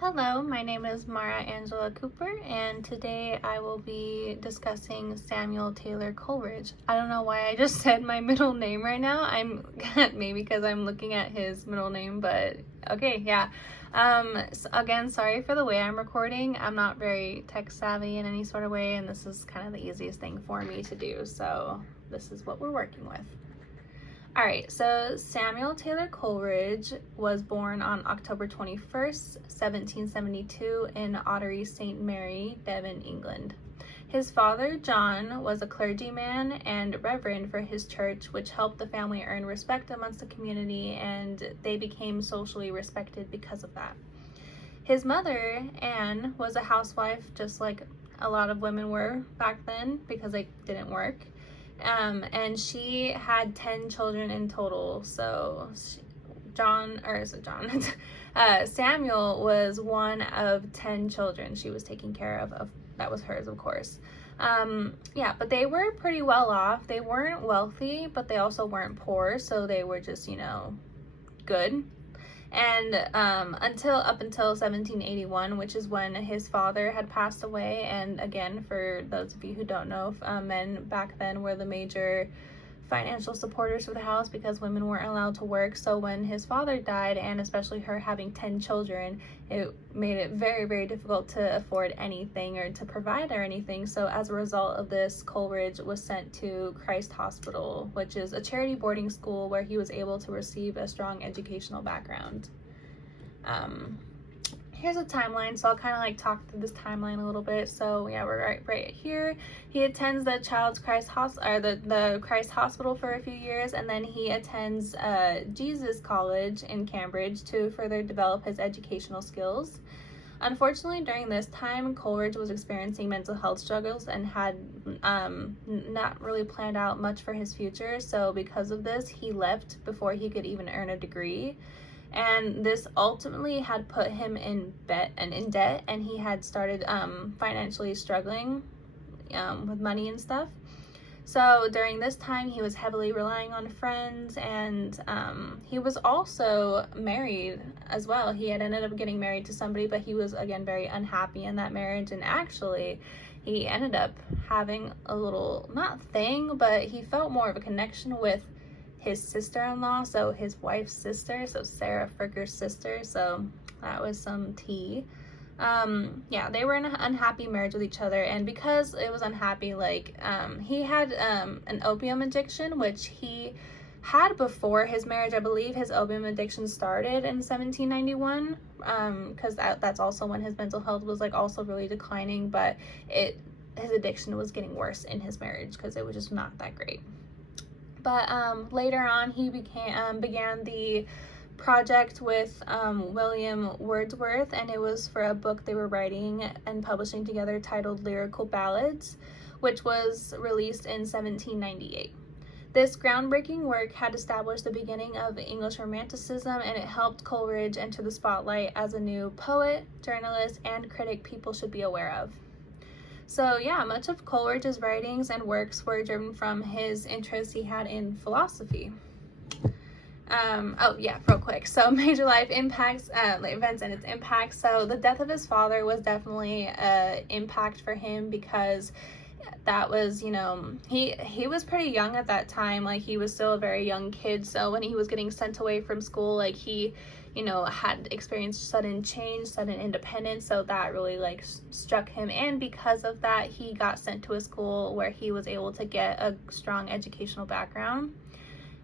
Hello, my name is Mara Angela Cooper, and today I will be discussing Samuel Taylor Coleridge. I don't know why I just said my middle name right now. Maybe because I'm looking at his middle name, but okay, yeah. Again, sorry for the way I'm recording. I'm not very tech savvy in any sort of way, and this is kind of the easiest thing for me to do, so this is what we're working with. All right, so Samuel Taylor Coleridge was born on October 21st, 1772 in Ottery St. Mary, Devon, England. His father, John, was a clergyman and reverend for his church, which helped the family earn respect amongst the community, and they became socially respected because of that. His mother, Anne, was a housewife, just like a lot of women were back then because they didn't work. And she had 10 children in total. So Samuel was one of 10 children she was taking care of. That was hers, of course. Yeah, but they were pretty well off. They weren't wealthy, but they also weren't poor. So they were just, good. And up until 1781, which is when his father had passed away. And again, for those of you who don't know, men back then were the major financial supporters for the house because women weren't allowed to work. So when his father died, and especially her having 10 children, it made it very, very difficult to afford anything or to provide or anything. So as a result of this, Coleridge was sent to Christ Hospital, which is a charity boarding school where he was able to receive a strong educational background. Here's a timeline, so I'll kind of talk through this timeline a little bit. So yeah, we're right here. He attends the the Christ Hospital for a few years, and then he attends Jesus College in Cambridge to further develop his educational skills. Unfortunately, during this time, Coleridge was experiencing mental health struggles and had not really planned out much for his future. So because of this, he left before he could even earn a degree. And this ultimately had put him in debt, and he had started financially struggling with money and stuff. So during this time, he was heavily relying on friends, and he was also married as well. He had ended up getting married to somebody, but he was, again, very unhappy in that marriage. And actually, he ended up having a little, not thing, but he felt more of a connection with his sister-in-law, so his wife's sister, so Sarah Fricker's sister. So that was some tea. Yeah, they were in an unhappy marriage with each other, and because it was unhappy, he had an opium addiction, which he had before his marriage. I believe his opium addiction started in 1791, because that's also when his mental health was also really declining, but his addiction was getting worse in his marriage because it was just not that great. But later on, he began the project with William Wordsworth, and it was for a book they were writing and publishing together titled Lyrical Ballads, which was released in 1798. This groundbreaking work had established the beginning of English Romanticism, and it helped Coleridge enter the spotlight as a new poet, journalist, and critic people should be aware of. So yeah, much of Coleridge's writings and works were driven from his interest he had in philosophy. Real quick. So major life impacts, events and its impacts. So the death of his father was definitely an impact for him because that was, he was pretty young at that time. He was still a very young kid. So when he was getting sent away from school, he had experienced sudden change, sudden independence, so that really struck him. And because of that, he got sent to a school where he was able to get a strong educational background,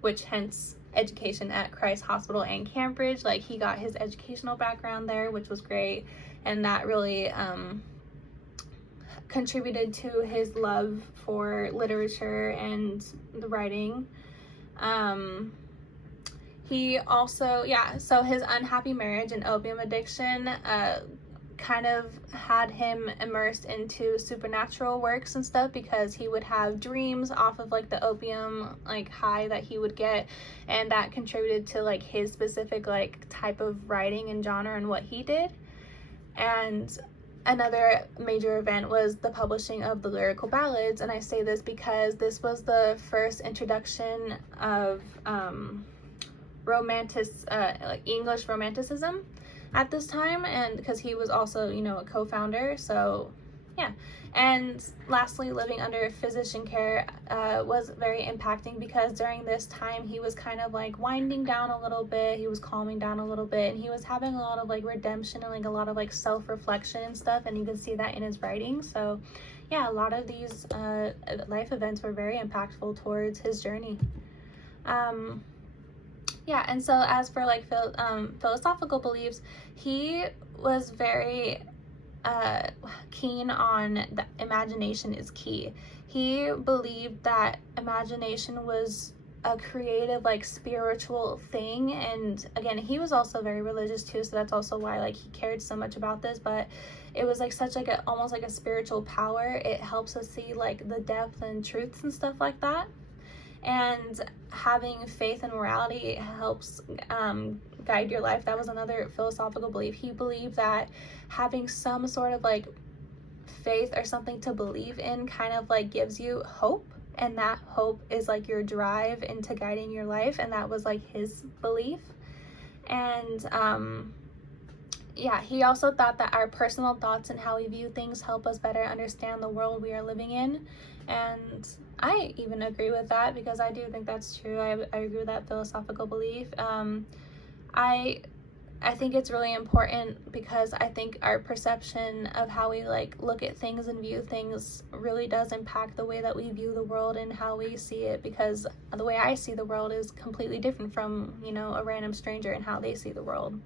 which hence education at Christ Hospital and Cambridge. He got his educational background there, which was great, and that really contributed to his love for literature and the writing. He also, so his unhappy marriage and opium addiction kind of had him immersed into supernatural works and stuff because he would have dreams off of the opium high that he would get, and that contributed to his specific type of writing and genre and what he did. And another major event was the publishing of the Lyrical Ballads, and I say this because this was the first introduction of English Romanticism, at this time, and because he was also, you know, a co-founder. So yeah. And lastly, living under physician care was very impacting, because during this time he was kind of like winding down a little bit, he was calming down a little bit, and he was having a lot of like redemption and like a lot of like self-reflection and stuff, and you can see that in his writing. So yeah, a lot of these life events were very impactful towards his journey. Yeah, and so as for like philosophical beliefs, he was very keen on the imagination is key. He believed that imagination was a creative, like spiritual thing, and again, he was also very religious too, so that's also why like he cared so much about this. But it was like such like a almost like a spiritual power. It helps us see like the depth and truths and stuff like that. And having faith and morality helps guide your life. That was another philosophical belief. He believed that having some sort of like faith or something to believe in kind of like gives you hope, and that hope is like your drive into guiding your life, and that was like his belief. And yeah, he also thought that our personal thoughts and how we view things help us better understand the world we are living in. And I even agree with that, because I do think that's true. I agree with that philosophical belief. I think it's really important, because I think our perception of how we like look at things and view things really does impact the way that we view the world and how we see it, because the way I see the world is completely different from, you know, a random stranger and how they see the world.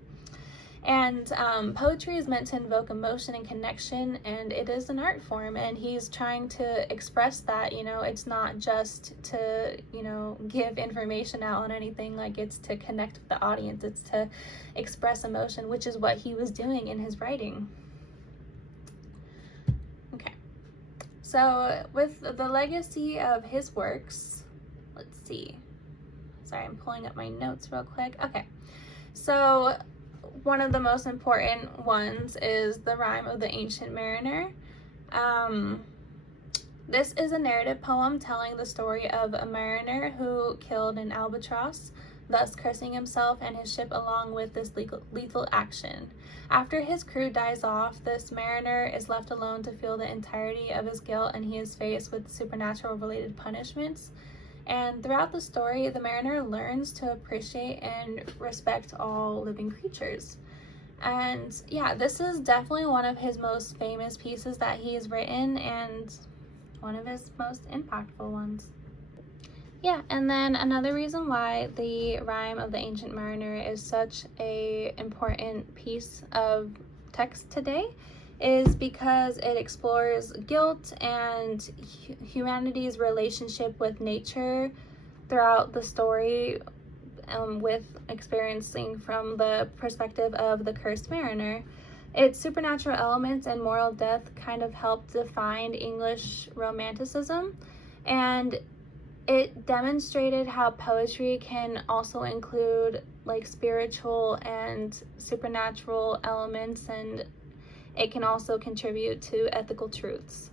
And poetry is meant to invoke emotion and connection, and it is an art form, and he's trying to express that, you know, it's not just to, you know, give information out on anything, like it's to connect with the audience, it's to express emotion, which is what he was doing in his writing. Okay, so with the legacy of his works, let's see, sorry, I'm pulling up my notes real quick. Okay, so one of the most important ones is the Rime of the Ancient Mariner. This is a narrative poem telling the story of a mariner who killed an albatross, thus cursing himself and his ship along with this lethal action. After his crew dies off, this mariner is left alone to feel the entirety of his guilt, and he is faced with supernatural related punishments. And throughout the story, the mariner learns to appreciate and respect all living creatures. And yeah, this is definitely one of his most famous pieces that he's written, and one of his most impactful ones. Yeah, and then another reason why the Rime of the Ancient Mariner is such a important piece of text today is because it explores guilt and humanity's relationship with nature throughout the story, with experiencing from the perspective of the cursed mariner. Its supernatural elements and moral depth kind of helped define English Romanticism, and it demonstrated how poetry can also include like spiritual and supernatural elements, and it can also contribute to ethical truths.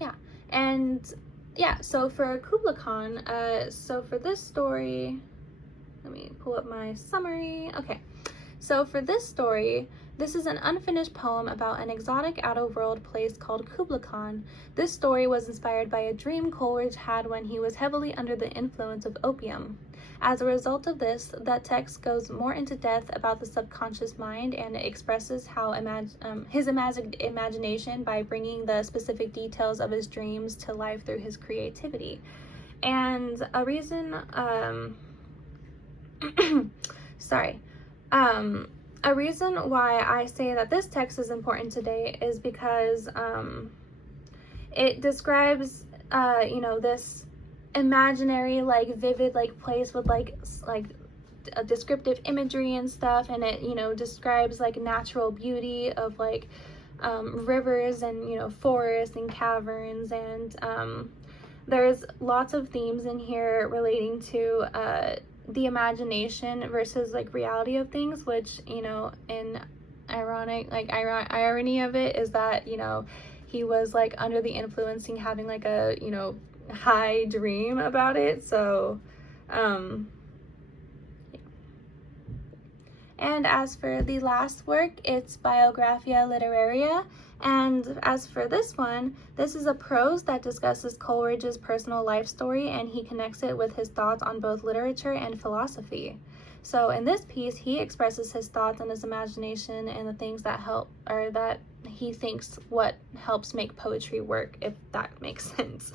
Yeah, and yeah, so for Kubla Khan, so for this story, let me pull up my summary. Okay, so for this story, this is an unfinished poem about an exotic out-of-world place called Kubla Khan. This story was inspired by a dream Coleridge had when he was heavily under the influence of opium. As a result of this, that text goes more into depth about the subconscious mind, and it expresses how his imagination by bringing the specific details of his dreams to life through his creativity. And a reason, a reason why I say that this text is important today is because it describes, you know, this imaginary, like vivid, like place with like a descriptive imagery and stuff, and it, you know, describes like natural beauty of like rivers and, you know, forests and caverns, and there's lots of themes in here relating to the imagination versus like reality of things, which, you know, in irony of it is that, you know, he was like under the influencing, having like a, you know, high dream about it. So yeah. And as for the last work, it's Biographia Literaria. And as for this one, this is a prose that discusses Coleridge's personal life story, and he connects it with his thoughts on both literature and philosophy. So in this piece, he expresses his thoughts and his imagination and the things that help, or that he thinks what helps make poetry work, if that makes sense.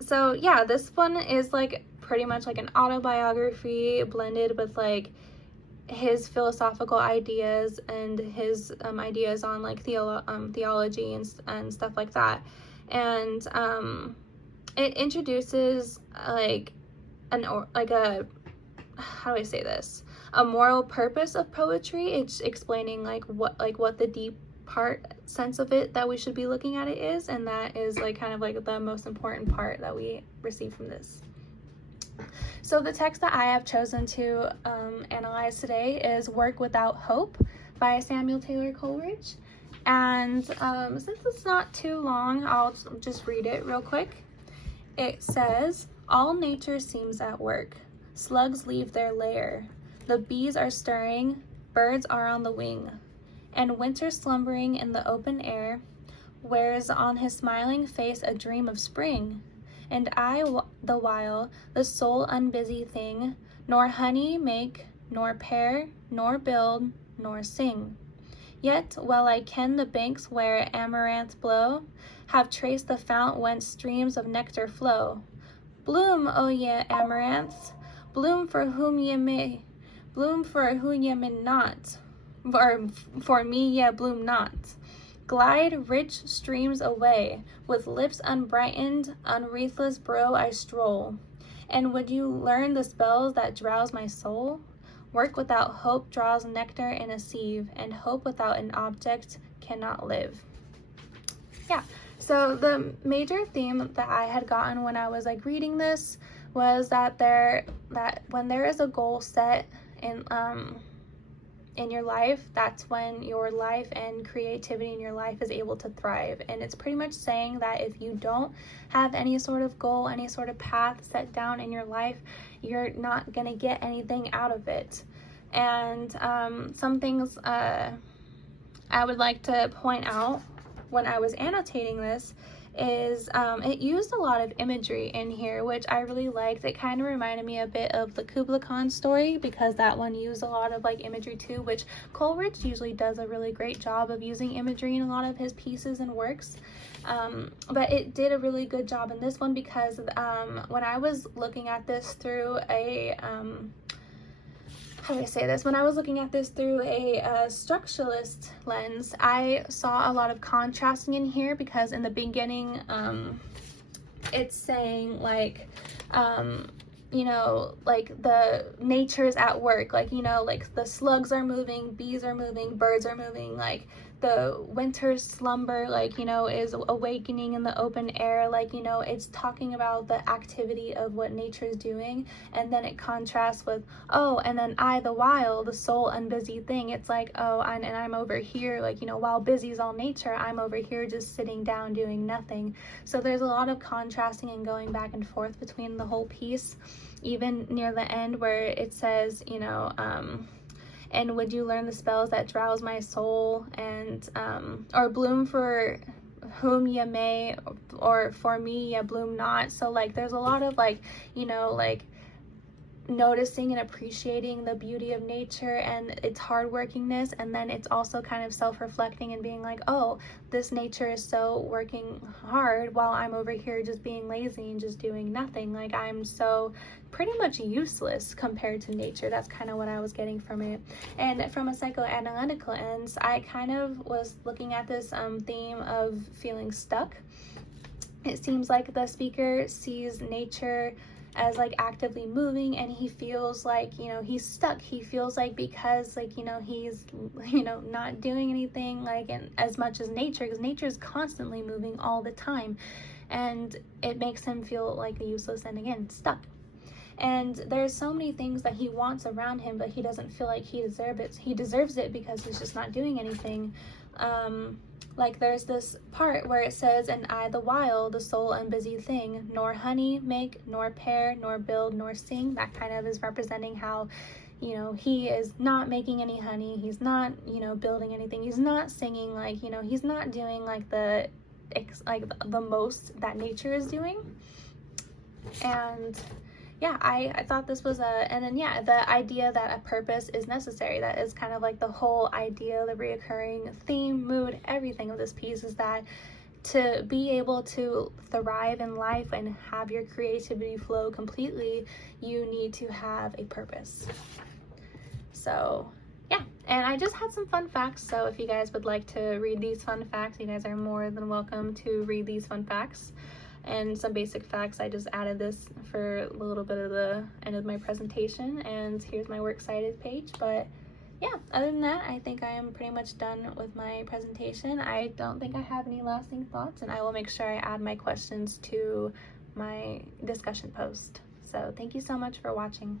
So yeah, this one is like pretty much like an autobiography blended with like his philosophical ideas and his ideas on like theology and stuff like that. And it introduces like how do I say this? A moral purpose of poetry. It's explaining like what the deep part sense of it that we should be looking at it is, and that is like kind of like the most important part that we receive from this. So the text that I have chosen to analyze today is Work Without Hope by Samuel Taylor Coleridge. And since it's not too long, I'll just read it real quick. It says, "All nature seems at work. Slugs leave their lair. The bees are stirring, birds are on the wing. And winter slumbering in the open air wears on his smiling face a dream of spring. And I, the while, the sole unbusy thing, nor honey make, nor pair, nor build, nor sing. Yet, while I ken the banks where amaranths blow, have traced the fount whence streams of nectar flow. Bloom, O ye amaranths, bloom for whom ye may, bloom for whom ye may not, or for me ye bloom not. Glide rich streams away, with lips unbrightened, unwreathless brow I stroll. And would you learn the spells that drowse my soul? Work without hope draws nectar in a sieve, and hope without an object cannot live." Yeah, so the major theme that I had gotten when I was like reading this was that when there is a goal set in your life, that's when your life and creativity in your life is able to thrive. And it's pretty much saying that if you don't have any sort of goal, any sort of path set down in your life, you're not gonna get anything out of it. And some things I would like to point out when I was annotating this is it used a lot of imagery in here, which I really liked. It kind of reminded me a bit of the Kubla Khan story, because that one used a lot of like imagery too, which Coleridge usually does a really great job of using imagery in a lot of his pieces and works. But it did a really good job in this one, because when I was looking at this through a when I was looking at this through a structuralist lens, I saw a lot of contrasting in here, because in the beginning, it's saying like, you know, like the nature's at work, like, you know, like the slugs are moving, bees are moving, birds are moving, like the winter slumber, like, you know, is awakening in the open air, like, you know, it's talking about the activity of what nature is doing. And then it contrasts with, oh, and then I, the while, the sole unbusy thing. It's like, oh, and I'm over here, like, you know, while busy is all nature, I'm over here just sitting down doing nothing. So there's a lot of contrasting and going back and forth between the whole piece, even near the end where it says, you know, and would you learn the spells that drowse my soul, and or bloom for whom ye may, or for me ye bloom not. So like there's a lot of like, you know, like noticing and appreciating the beauty of nature and its hardworkingness, and then it's also kind of self-reflecting and being like, oh, this nature is so working hard while I'm over here just being lazy and just doing nothing. Like I'm so pretty much useless compared to nature. That's kind of what I was getting from it. And from a psychoanalytical end, I kind of was looking at this theme of feeling stuck. It seems like the speaker sees nature as like actively moving, and he feels like, you know, he's stuck. He feels like, because like, you know, he's, you know, not doing anything like as much as nature, because nature is constantly moving all the time, and it makes him feel like useless and again stuck. And there's so many things that he wants around him, but he doesn't feel like he deserves it because he's just not doing anything. Like there's this part where it says, and I, the while, the sole unbusy thing, nor honey make, nor pair, nor build, nor sing. That kind of is representing how you know, he is not making any honey, he's not, you know, building anything, he's not singing, like, you know, he's not doing like the most that nature is doing. And yeah, I thought this was and then yeah, the idea that a purpose is necessary, that is kind of like the whole idea, the reoccurring theme, mood, everything of this piece, is that to be able to thrive in life and have your creativity flow completely, you need to have a purpose. So yeah, and I just had some fun facts, so if you guys would like to read these fun facts, you guys are more than welcome to read these fun facts. And some basic facts, I just added this for a little bit of the end of my presentation, and here's my works cited page. But yeah, other than that, I think I am pretty much done with my presentation. I don't think I have any lasting thoughts, and I will make sure I add my questions to my discussion post. So thank you so much for watching.